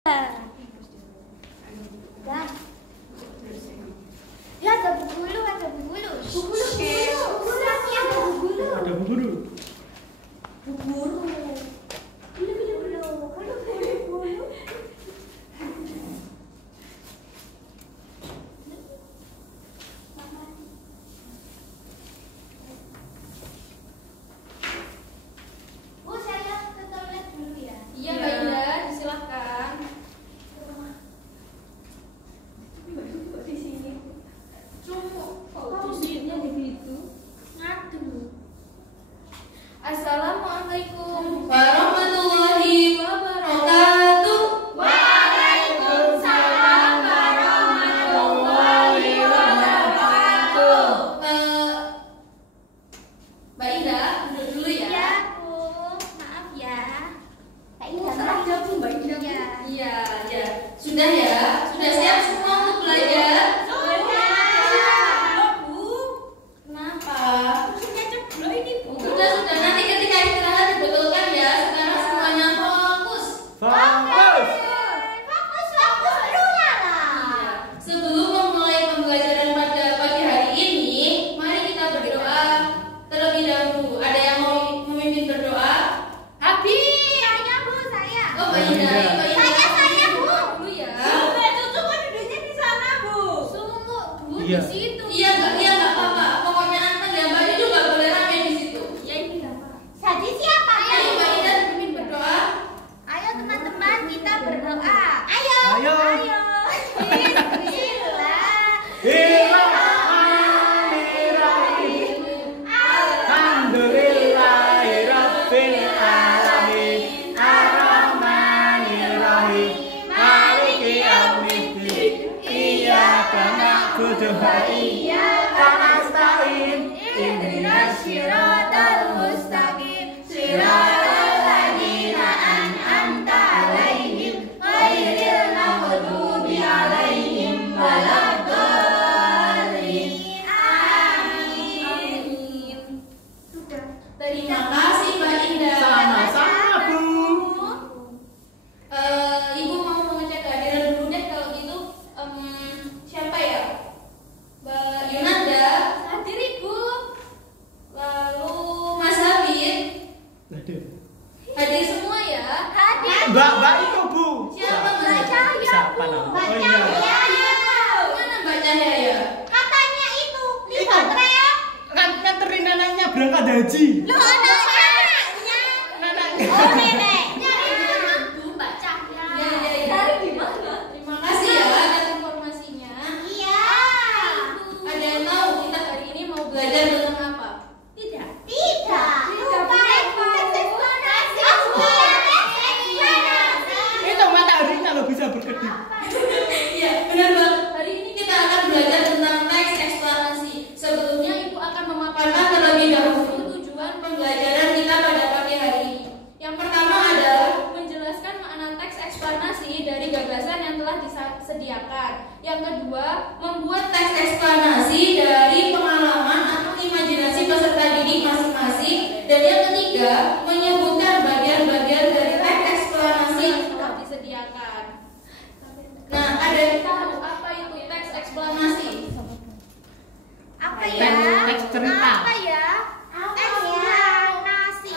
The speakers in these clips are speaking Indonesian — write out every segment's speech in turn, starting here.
Ya ada bubulu, ada bubulu. Bubulu, bubulu. Ada bubulu. Ada bubulu. Bubulu. Bulu. Bu, saya ke toilet dulu ya. Iya, Mbak Indah, disilahkan. Di sini. Kok disini begitu? Ngadu. Assalamualaikum warahmatullahi wabarakatuh. Waalaikumsalam warahmatullahi wabarakatuh. Mbak Indah, duduk dulu ya. Ya, Bu. Maaf ya. Kak Indah. Ya, Bu, Mbak Indah. Ya. Iya, ya. Sudah ya? Sudah siap semua untuk belajar? Kenapa? Sudah, nanti ketika istirahat dibetulkan ya. Sekarang semuanya fokus. Fokus. Dulu lah. Iya. Sebelum memulai pembelajaran pada pagi hari ini, mari kita berdoa terlebih dahulu. Ada yang mau memimpin berdoa? Abi, adiknya Bu, saya. Oh, Mbak Indah. Mbak Indah. Saya, Bu. Dulu ya. Cucu kan duduknya di sana, Bu. Sungguh, Bu, di Iya. situ. Iya, nggak apa-apa. Pokoknya Anton dan Mbak Indah juga boleh rame di situ. Ya ini apa? Jadi siapa? Ayo, Mbak Indah memimpin berdoa. Ayo teman-teman kita berdoa. Ayo. Ayo. Bismillahirrahmanirrahim. Alhamdulillahirabbil alamin. Arrahmanirrahim. Maliki yaumiddin. Iyyaka na'budu wa iyyaka nasta'in. Ihdinas siratal mustaqim. Siratal ladzina an'amta 'alaihim ghairil maghdubi 'alaihim waladdallin. Amin. Sudah. Terima kasih, Mbak Indah. Sama-sama, Bu. Ibu mau mengecek kehadiran dulu deh kalau gitu. Siapa ya? Mbak Yunanda. Hadir Ibu. Lalu Mas Habib. Aduh. Hadir semua ya. Hadir. Mbak itu, Bu. Siapa Mas? Mbak Cahaya, Siapa Bu. namanya? Mbak Oh, iya. Cahaya. Mana Mbak Cahaya? Katanya itu lihat reok. Kan nganterin anaknya berangkat haji. Loh, anaknya. Anaknya. Oh, neneknya itu Mbak Cahaya. Ya. Dari gimana? Terima kasih ya atas informasinya. Iya. Ada yang tahu kita hari ini mau belajar tentang apa? Tidak. Lupa eksplorasi. Itu mataharinya lo bisa berkedip. Iya, benar Bang. Hari ini kita akan belajar tentang teks eksplanasi. Sebelumnya Ibu akan memaparkan terlebih dahulu tujuan pembelajaran kita pada pagi hari ini. Yang pertama adalah menjelaskan makna teks eksplanasi dari gagasan yang telah disediakan. Yang kedua, membuat teks eksplanasi dari pengalaman atau imajinasi peserta didik masing-masing. Dan yang ketiga, menyebutkan bagian-bagian dari teks eksplanasi yang telah disediakan. Nah, ada yang tahu apa itu teks eksplanasi? Apa ya? Teks cerita. Apa ya? Eksplanasi.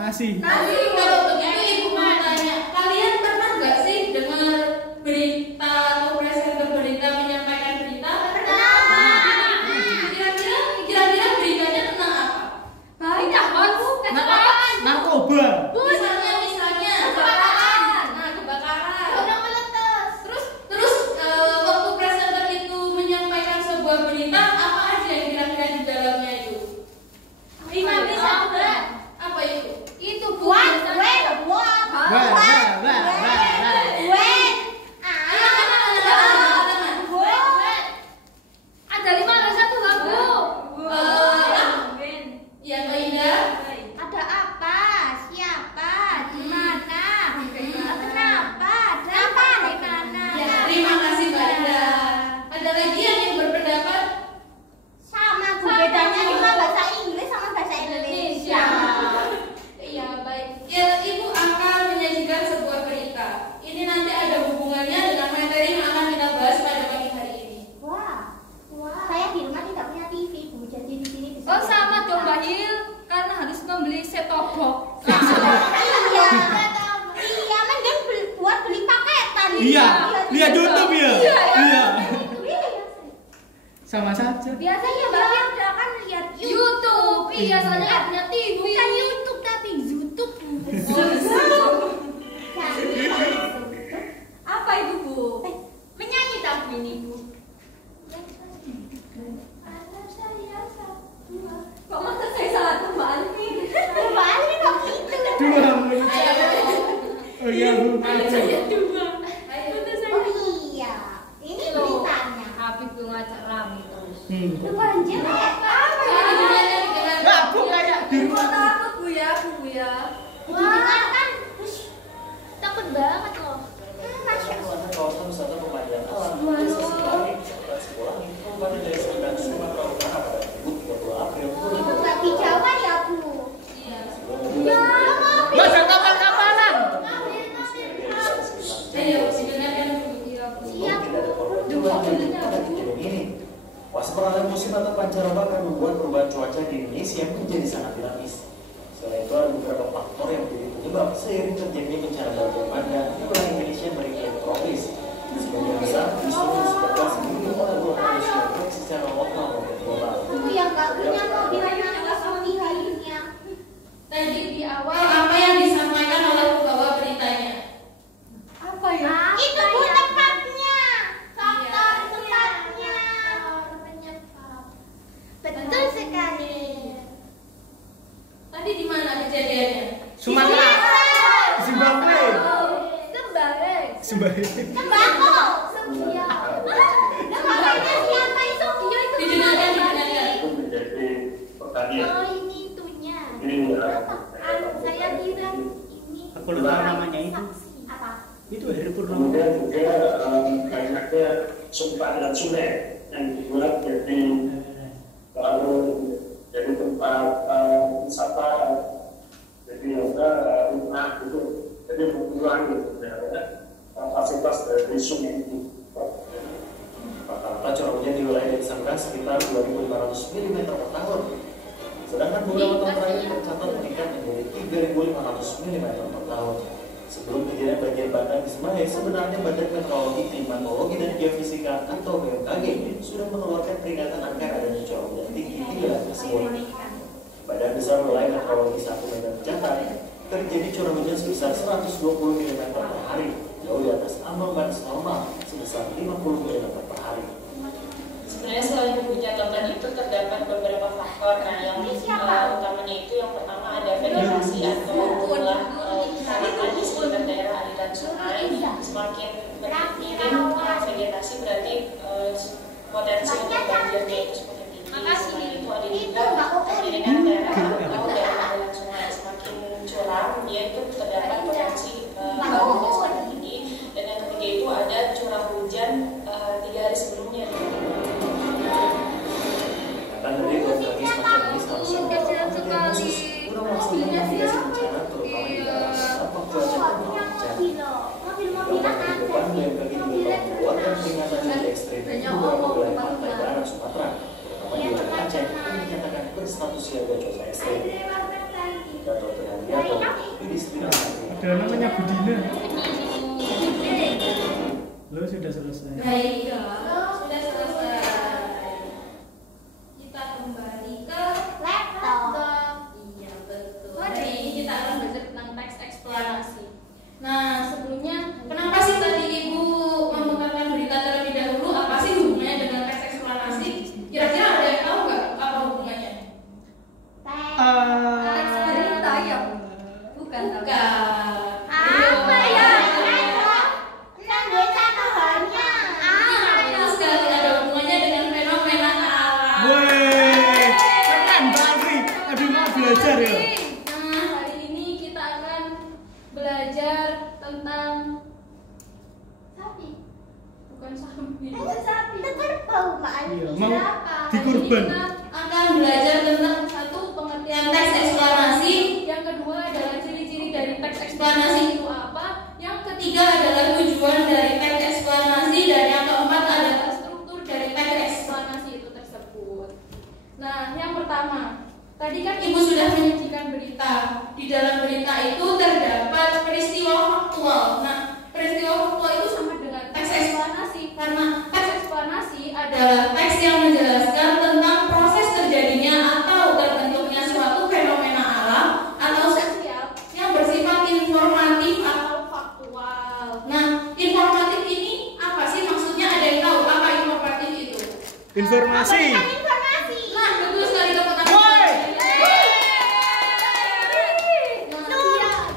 Masih. Tapi kalau begitu Ibu mau tanya, kalian pernah nggak sih dengar berita atau presenter berita menyampaikan berita? Kira-kira beritanya tentang apa? Narkoba. Misalnya kebakaran. Nah, kebakaran. Terus waktu presenter itu menyampaikan sebuah berita, apa aja yang kira-kira di dalamnya itu? Apa itu? Itu buat Iya, lihat YouTube ya. Iya. Itu Sama saja. biasanya Mbak Firda kan lihat YouTube. Iya, soalnya punya TV. bukan YouTube tapi YouTube. Apa itu, Bu? Menyanyi tapi ini, Bu. Kok mata saya satu, Mbak Alfi? Mbak Ali kok gitu? Dua menit. Oh iya, Bu. Saya dua. Oh iya, ini beritanya. Habib tuh ngajak rame terus. Lu banjir apa ya? Lah, Bu kayak di Kok takut, Bu ya, Bu ya? Wah, kan takut banget loh. Masya Allah. Kawasan wisata pemandian alam sekolah itu kabupaten dari Serdang Sumatera Utara pada Minggu 30 April. Nggak di Jawa ya, Bu? Iya. Ya, Masa kapal-kapalan. Ayo, sebenarnya iya, Bu. Siap. Tidak ada korban jiwa pada kejadian ini. Waspada musim atau pancaroba akan membuat perubahan cuaca di Indonesia menjadi sangat dinamis. Selain itu ada beberapa faktor yang menjadi penyebab seiring terjadinya bencana banjir bandang di wilayah Indonesia beriklim tropis. Sebagian besar justru disebabkan sendiri oleh globalisasi baik secara lokal maupun global. Itu yang nggak punya mobil yang di harinya. Tadi di awal apa yang disampaikan oleh pembawa beritanya? Apa ya? Itu Bu tempatnya. Faktor tempatnya. Penyebab. Betul sekali. Tadi di mana kejadiannya? Sumatera. Zimbabwe. Kembali. Zimbabwe. Sembako. Iya. Nah, makanya siapa itu? Dia itu Didengarkan, kembali. didengarkan. Itu menjadi pertanian. Oh, ini itunya. Ini Saya kira ini. Aku lupa namanya itu. Apa? Itu Heri Purnomo. Kemudian juga banyaknya sumpah dan sungai yang dibuat lalu jadi tempat wisata, jadi rumah gitu, jadi mengurangi fasilitas dari sungai itu. Rata-rata curah hujan di wilayah Deli Serdang sekitar 2.500 mm per tahun. Sedangkan beberapa tahun terakhir tercatat meningkat menjadi 3.500 mm per tahun. Sebelum kejadian banjir bandang di Semai, sebenarnya Badan Meteorologi, Klimatologi, dan Geofisika atau BMKG sudah mengeluarkan peringatan akan adanya curah hujan tinggi di wilayah tersebut. Badan Besar Wilayah Meteorologi 1 Medan mencatat terjadi curah hujan sebesar 120 mm per hari, jauh di atas ambang batas normal sebesar 50 mm per hari. Sebenarnya selain hujan lebat itu terdapat beberapa faktor. Nah, yang utamanya itu yang pertama ada vegetasi atau ulah tanaman di sekitar daerah aliran sungai. Semakin minim vegetasi berarti potensi untuk banjirnya itu semakin tinggi. Selain itu ada juga kekeringan daerah atau daerah aliran sungai. Semakin curam dia itu terdapat potensi banjirnya semakin tinggi. Dan yang ketiga itu ada curah hujan 3 hari sebelumnya. Akan dari BMKG semakin ini seharusnya membuat perhatian khusus guna melaksanakan mitigasi bencana terutama di daerah dampak cuaca dan bencana. Mobil-mobilan Dalam tahun depan, BMKG juga telah mengeluarkan peringatan cuaca ekstrim di beberapa wilayah pantai barat Sumatera, terutama di wilayah Aceh yang dinyatakan berstatus siaga cuaca ekstrim. Dato Triadiato, Yudhistira Satria. Ada namanya Budina. Lo sudah selesai. Baik, sudah selesai. Kita kembali ke laptop. Iya, betul. Hari ini kita akan belajar tentang teks eksplorasi. Nah, sebelumnya kenapa sih tadi Ibu memutarkan berita terlebih dahulu? Apa sih hubungannya dengan teks eksplorasi? Kira-kira ada yang tahu nggak apa hubungannya? Teks berita ya? Bukan. Apa ya? Kan desa bahannya. Betul sekali, ada hubungannya dengan fenomena alam. Woi, keren Bali. Aduh, mau belajar ya. Nah, hari ini kita akan belajar tentang Sapi. bukan sapi. Sapi. Itu kan bau Pak Ali. Iya, mau Siapa? dikurban. Jadi kita akan belajar tentang satu pengertian teks eksplanasi, yang kedua adalah ciri-ciri dari teks eksplanasi itu apa, yang ketiga adalah tujuan dari teks eksplanasi, dan yang keempat adalah struktur dari teks eksplanasi itu tersebut. Nah, yang pertama, tadi kan Ibu sudah menyajikan berita. Di dalam berita itu terdapat peristiwa faktual. Nah, peristiwa faktual itu sama adalah teks yang menjelaskan tentang proses terjadinya atau terbentuknya suatu fenomena alam atau sosial yang bersifat informatif atau faktual. Nah, informatif ini apa sih maksudnya? Ada yang tahu apa informatif itu? Informasi. Informasi. Nah, betul sekali Kak Putri.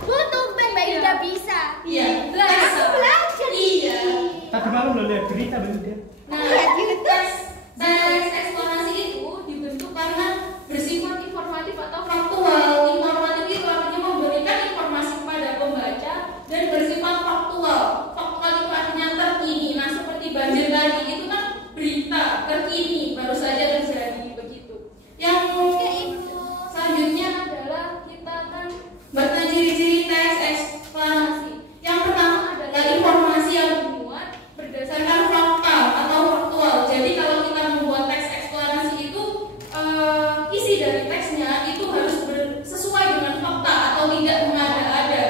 Butuh Mbak udah bisa. Iya, Aku belajar. Iya. Tadi malam lo lihat berita dulu dia. Nah, teks eksplorasi itu dibentuk karena bersifat informatif atau faktual. Informatif itu artinya memberikan informasi kepada pembaca dan bersifat faktual. Faktual itu artinya terkini. Nah, seperti banjir tadi itu kan berita terkini baru saja terjadi begitu. Yang selanjutnya adalah kita akan bertanya ciri-ciri teks eksplanasi. Yang pertama adalah informasi yang dimuat berdasarkan fakta atau faktual. Jadi kalau kita membuat teks eksplanasi itu isi dari teksnya itu harus sesuai dengan fakta atau tidak mengada-ada.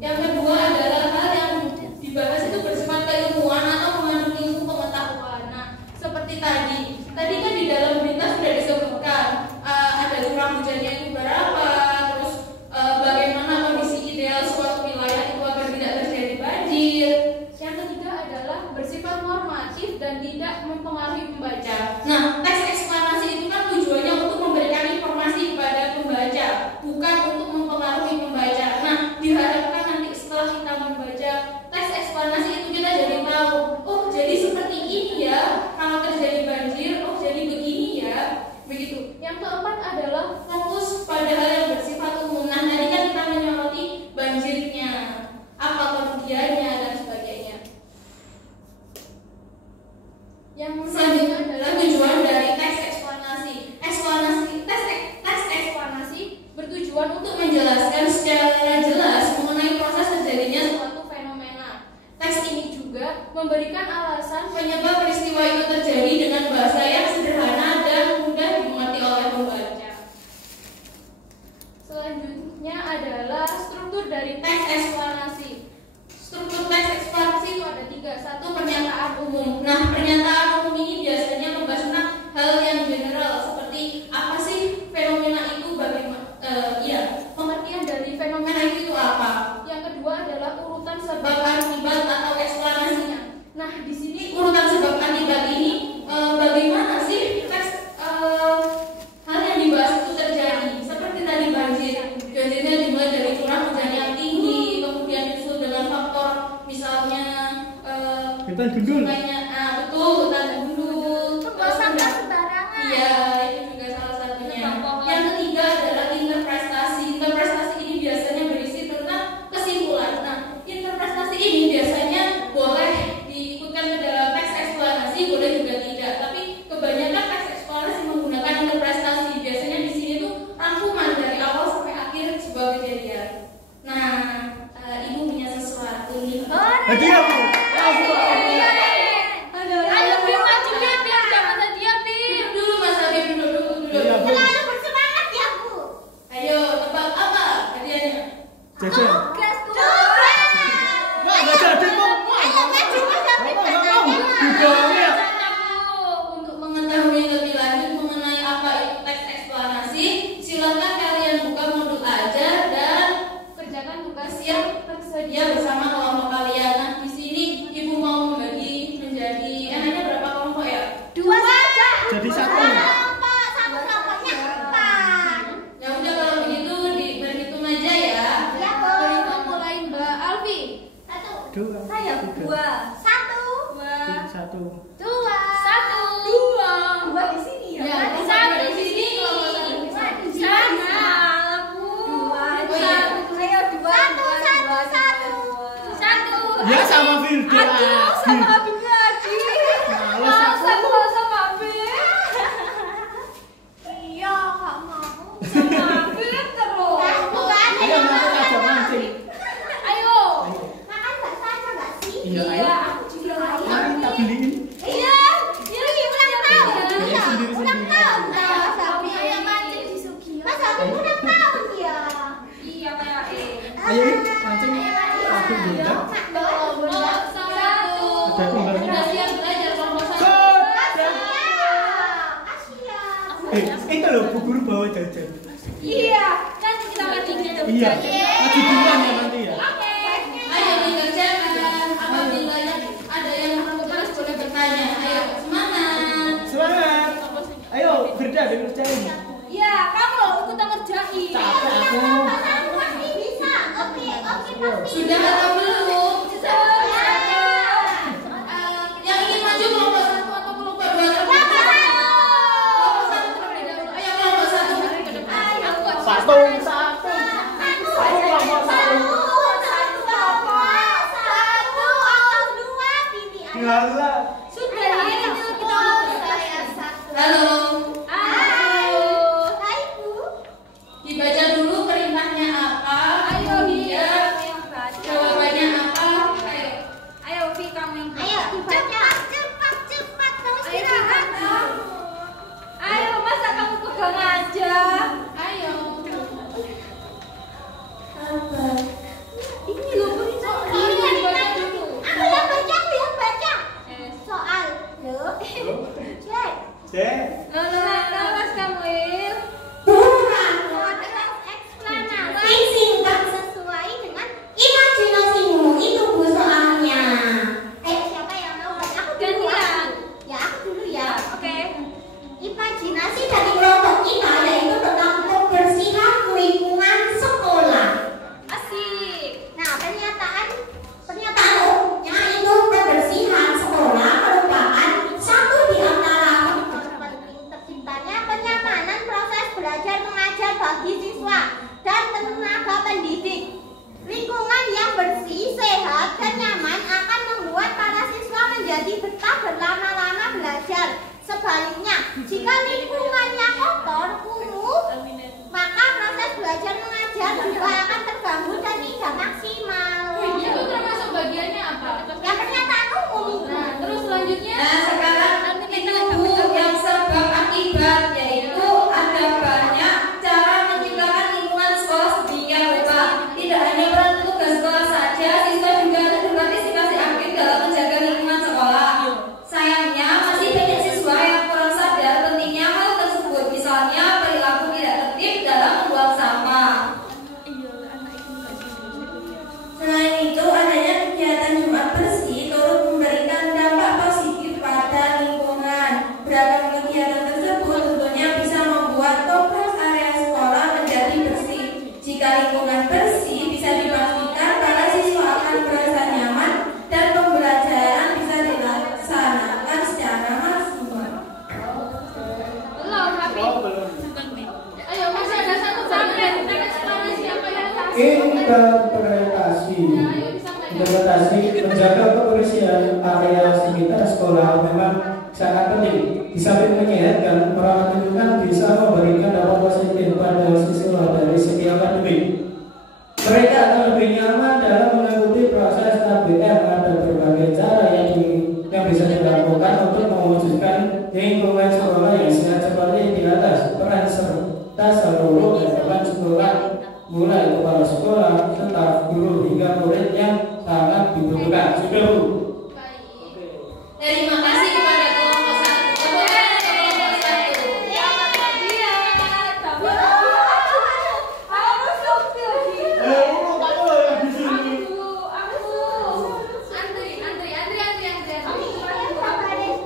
Yang kedua adalah hal yang dibahas itu bersifat keilmuan atau mengandung ilmu pengetahuan. Nah, seperti tadi kan di dalam berita sudah disebutkan ada curah hujannya itu berapa, terus bagaimana kondisi ideal suatu wilayah itu agar tidak terjadi banjir. Yang ketiga adalah bersifat normatif dan tidak mempengaruhi pembaca. Nah, teks eksplanasi itu kan tujuannya untuk memberikan informasi kepada pembaca, bukan untuk mempengaruhi pembaca. Nah, diharapkan nanti setelah kita membaca teks eksplanasi itu kita jadi tahu, oh jadi seperti ini ya, kalau terjadi banjir, oh jadi begini ya, begitu. Yang keempat adalah fokus pada hal yang bersifat umum. Nah, tadi kan kita menyoroti banjirnya, apa kerugiannya dan sebagainya. Yang selanjutnya adalah tujuan dari teks eksplanasi. Teks eksplanasi bertujuan untuk menjelaskan secara jelas mengenai proses terjadinya suatu fenomena. Teks ini juga memberikan alasan penyebab peristiwa itu terjadi dengan bahasa yang sederhana dan mudah dimengerti oleh pembaca. Selanjutnya adalah struktur dari teks eksplanasi. Struktur teks eksplanasi itu ada 3. 1. Pernyataan umum. Nah, pernyataan umum ini biasanya membahas tentang hal yang general seperti apa sih fenomena itu, bagaimana pengertian dari fenomena itu apa. Yang kedua adalah urutan sebab akibat atau eksplanasinya. Nah, di sini urutan sebab akibat ini bagaimana sih teks hal yang dibahas itu terjadi. Seperti tadi banjir. Banjirnya dimulai dari curah hujan yang tinggi, kemudian disusul dengan faktor misalnya Hutan gundul. betul, hutan gundul. Buang sampah sembarangan. Iya, itu juga salah satunya. Yang ketiga adalah interpretasi. Interpretasi ini biasanya berisi tentang kesimpulan. Nah, interpretasi ini biasanya boleh diikutkan ke dalam teks eksplanasi, boleh juga tidak. Tapi kebanyakan teks eksplanasi menggunakan interpretasi. Biasanya di sini tuh rangkuman dari awal sampai akhir sebuah kejadian. Nah, ibu punya sesuatu nih. Hadiah Bu. Ayo Bim, maju Bim, jangan hadiah Bim. Dulu Mas Habib, dulu. Iya, Bu. Selalu bersemangat ya Bu. Ayo, tebak apa hadiahnya? Jajan. Gas tuh. Wah, enggak jadi kok. Ayo maju Mas Habib. Dibawanya. Untuk mengetahui lebih lanjut mengenai apa itu teks eksplanasi, silakan kalian buka modul ajar dan kerjakan tugas yang tersedia bersama kelompok kalian. Nah, di sini ibu mau membagi menjadi enaknya berapa kelompok ya? 2 saja. Jadi 1. Satu kelompoknya 4. Ya udah kalau begitu berhitung aja ya. Ya Bu. Berhitung mulai Mbak Alfi. 1. 2. Saya 2. 1. 1. 2. 2 di sini ya. Ya, Di satu satu di sini, kelompok satu di sana. Di sana. Ayo 2. 1. Ya sama Firda. Aduh, sama Habib lagi. Males aku. Sama Habib. Iya, gak mau. Sama Habib terus. Ayo nanti aja mancing. Ayo. Makan bakso aja gak sih? Iya, ayo. Aku juga ayo. Mari kita beliin. Iya. Ini ulang tahun. Iya, sendiri-sendiri. Ulang tahun. Mas Habib. Ayo mancing di Sugio. Mas Habib ulang tahun ya. Iya, kayak Ayo mancing. Satu bunda. Kelompok 1. Ada tumbalnya. Udah siap belajar kelompok 1. Sudah. loh, Bu Guru bawa jajan. Iya, nanti kita matiin. Iya. Maju duluan ya nanti ya. Oke. Ayo dikerjakan. Apabila ada yang belum tulis boleh bertanya. Ayo semangat. Semangat. Ayo, Firda dikerjain. Iya, kamu loh ikutan ngerjain. Capek aku. Pasti bisa. Oke, pasti. Sudah atau belum? Yang ingin maju kelompok 1 atau kelompok 2 terlebih dahulu? Kelompok 1 terlebih dahulu. Ayo kelompok 1 mari ke depan. Satu. Ngalah. Sudah ini kita Halo. Ibu. Dibaca dulu perintahnya apa? Ayo Dia jawabannya apa? Ayo. Ayo Vi kamu yang dibaca. Cepat terus istirahat. Ayo masa kamu pegang aja. Ayo. Ini loh ini soal. Ini dibaca dulu. Aku yang baca. Soal. Loh. Cek. Cek. Awas kamu Il. Eksplanasi singkat sesuai dengan imajinasimu. Itu Bu soalnya. Siapa yang mau? Aku gantian. Ya aku dulu ya. Oke. Imajinasi dari kelompok kita yaitu tentang kebersihan lingkungan sekolah. Asik. Nah pernyataannya itu kebersihan sekolah merupakan satu di antara penting terciptanya kenyamanan proses belajar mengajar bagi siswa dan tenaga pendidik. Lingkungan yang bersih, sehat, dan nyaman akan membuat para siswa menjadi betah berlama-lama belajar. Sebaliknya, jika lingkungannya kotor, kumuh, maka proses belajar mengajar juga akan terganggu dan tidak maksimal. Itu termasuk bagiannya apa? Ya pernyataan umum. Nah, terus selanjutnya. Nah, sekarang itu yang sebab akibat, yaitu ada banyak cara menciptakan lingkungan sekolah sedemikian rupa. Tidak hanya peran tugas sekolah saja, siswa juga harus berpartisipasi aktif dalam menjaga lingkungan sekolah. Sayangnya masih banyak siswa yang kurang sadar pentingnya hal tersebut, misalnya perilaku tidak tertib dalam membuang sampah. Selain itu, adanya kegiatan Jumat bersih turut memberikan dampak positif pada lingkungan. Beragam kegiatan tersebut tentunya bisa membuat kompleks area sekolah menjadi bersih. Jika lingkungan bersih, bisa dipastikan para siswa akan merasa nyaman dan pembelajaran bisa dilaksanakan secara maksimal. Belum, Hafi. Belum. Ayo, masih ada satu bagian. Kita eksplorasi apa yang Interpretasi menjaga kebersihan area sekitar sekolah memang sangat penting. Di samping menyehatkan, merawat lingkungan bisa memberikan dampak positif pada siswa dari segi akademik. Mereka akan lebih nyaman dalam mengikuti proses KBM. Ada berbagai cara yang bisa dilakukan untuk mewujudkan lingkungan sekolah yang sehat seperti di atas. Peran serta seluruh elemen sekolah, mulai kepala sekolah, staf, guru hingga murid yang sangat dibutuhkan. Sudah Bu. Terima kasih kepada kelompok 1. Kemudian kelompok 1.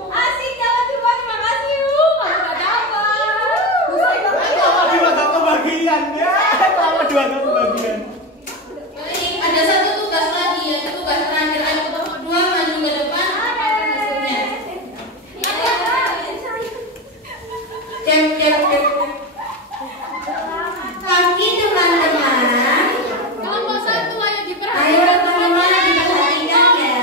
Asik jangan cuma terima kasih Bu. Enggak dapat. Dua kebagian ya. Sama dua kebagian. Baik, ada satu tugas lagi, yaitu tugas terakhir. Ayo kelompok 2 maju ke depan. Hasilnya. Cek. Kaki teman-teman. Kelompok 1 ayo Ayo diperhatikan. teman-teman diperhatikan ya.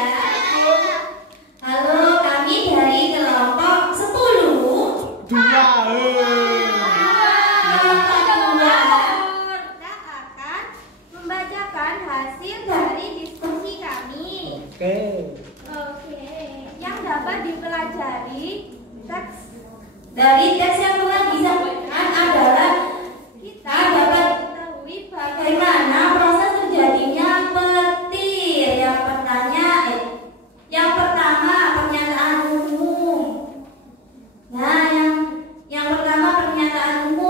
Halo, kami dari kelompok 10. Dua. Kita akan membacakan hasil dari diskusi kami. Oke. Oke, yang dapat dipelajari teks Dari teks yang telah disampaikan adalah kita dapat mengetahui bagaimana proses terjadinya petir. Yang pertama pernyataan umum. Nah, yang pertama pernyataan umum.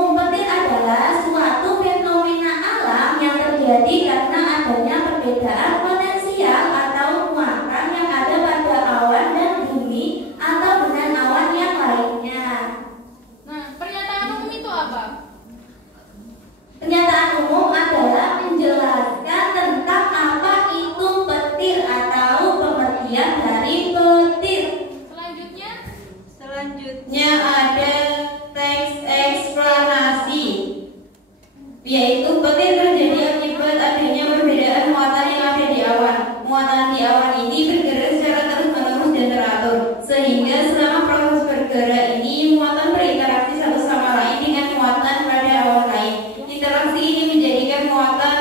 sehingga selama proses bergerak ini muatan berinteraksi satu sama lain dengan muatan pada awan lain. Interaksi ini menjadikan muatan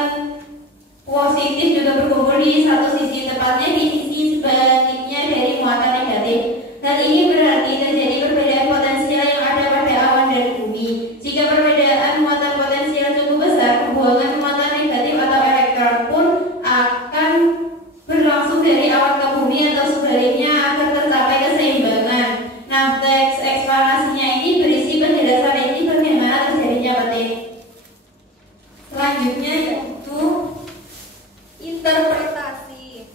positif juga berkumpul di satu sisi, tepatnya di sisi sebaliknya dari muatan negatif. Hal ini berarti terjadi perbedaan potensial yang ada pada awan dan bumi. Jika perbedaan muatan potensial cukup besar, pembuangan muatan negatif atau elektron pun akan berlangsung dari awan ke bumi atau sebaliknya akan tercapai keseimbangan. Nah, teks eksplanasinya ini berisi penjelasan ini bagaimana terjadinya petir. Selanjutnya yaitu interpretasi.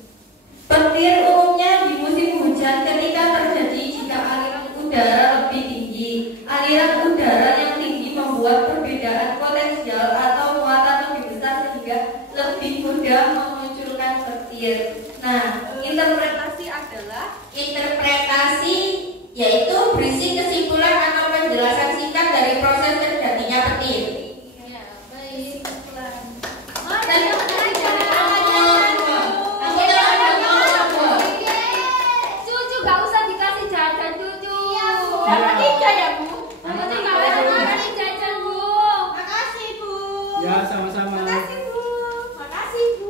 Petir umumnya di musim hujan ketika terjadi jika aliran udara lebih tinggi. Aliran udara yang tinggi membuat perbedaan potensial atau muatan lebih besar sehingga lebih mudah memunculkan petir. Nah, interpretasi yaitu berisi kesimpulan atau penjelasan singkat dari proses terjadinya petir. Ya, baik. Cucu gak usah dikasih jajan cucu. Dapat 3 ya, Bu? Yang penting gak usah jajan, Bu. Makasih, Bu. Ya, sama-sama. Makasih, Bu. Makasih, Bu.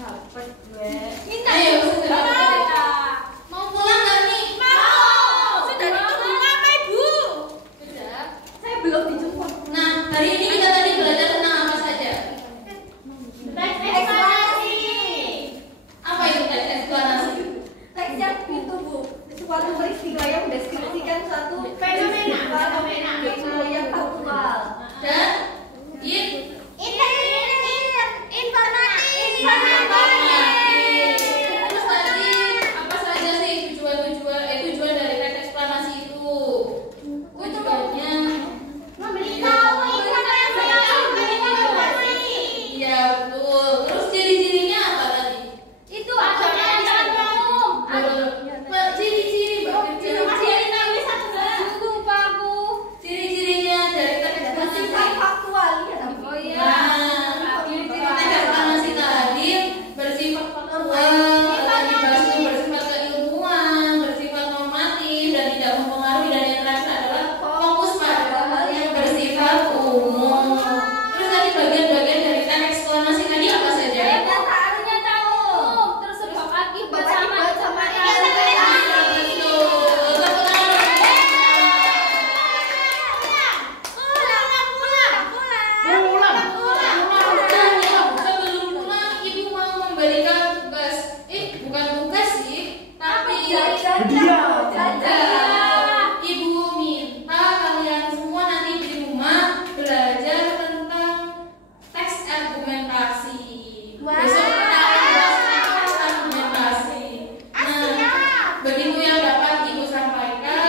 Dapat gue. Minta. Ayo, Mau. mau pulang gak nih? Mau. Sudah ditunggu apa, Ibu? Sudah. Saya belum dijemput. Nah, hari ini kita tadi belajar tentang apa saja? Teks eksplanasi. Apa itu teks eksplanasi? Teks yang itu, Bu. Suatu peristiwa yang mendeskripsikan suatu fenomena yang faktual. Dan terus tadi apa saja sih tujuan dari teks eksplanasi itu? Tujuannya Memberitahu informasi. iya betul. Terus ciri-cirinya apa tadi? Itu ada pelajaran umum. Ciri-ciri Lupa aku. ciri-cirinya dari teks eksplanasi. Sifat faktual ya. Oh iya. Teks eksplanasi tadi bersifat faktual, dibahas itu bersifat keilmuan, bersifat normatif dan tidak mempengaruhi, dan yang terakhir adalah fokus pada hal yang bersifat umum. Terus tadi bagian-bagian dari teks eksplanasi tadi apa saja? Dataannya tahu. Terus sebab akibat sama Sebelum pulang, Ibu mau memberikan tugas. Bukan tugas sih, tapi Ibu minta kalian semua nanti di rumah belajar tentang teks argumentasi. Besok kita akan bahas teks argumentasi. Nah, begitu yang dapat Ibu sampaikan.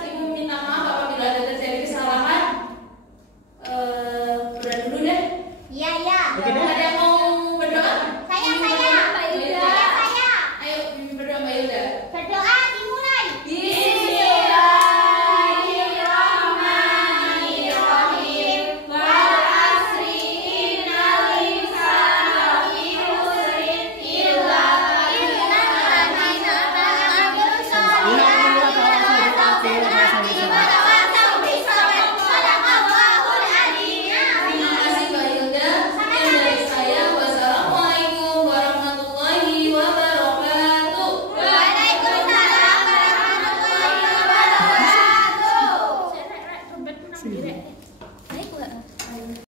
Ibu minta maaf apabila ada terjadi kesalahan. Udah dulu deh. Iya, iya. Oke deh. Ada yang mau berdoa? Saya. Mbak Hilda. Saya. Ayo berdoa Mbak Hilda. Berdoa dimulai. Bismillahirrahmanirrahim. Wal asri innal insana lafi khusrin illa alladziina Terima kasih Mbak Hilda. Sekian dari saya. Wassalamualaikum warahmatullahi wabarakatuh. Waalaikumsalam warahmatullahi wabarakatuh.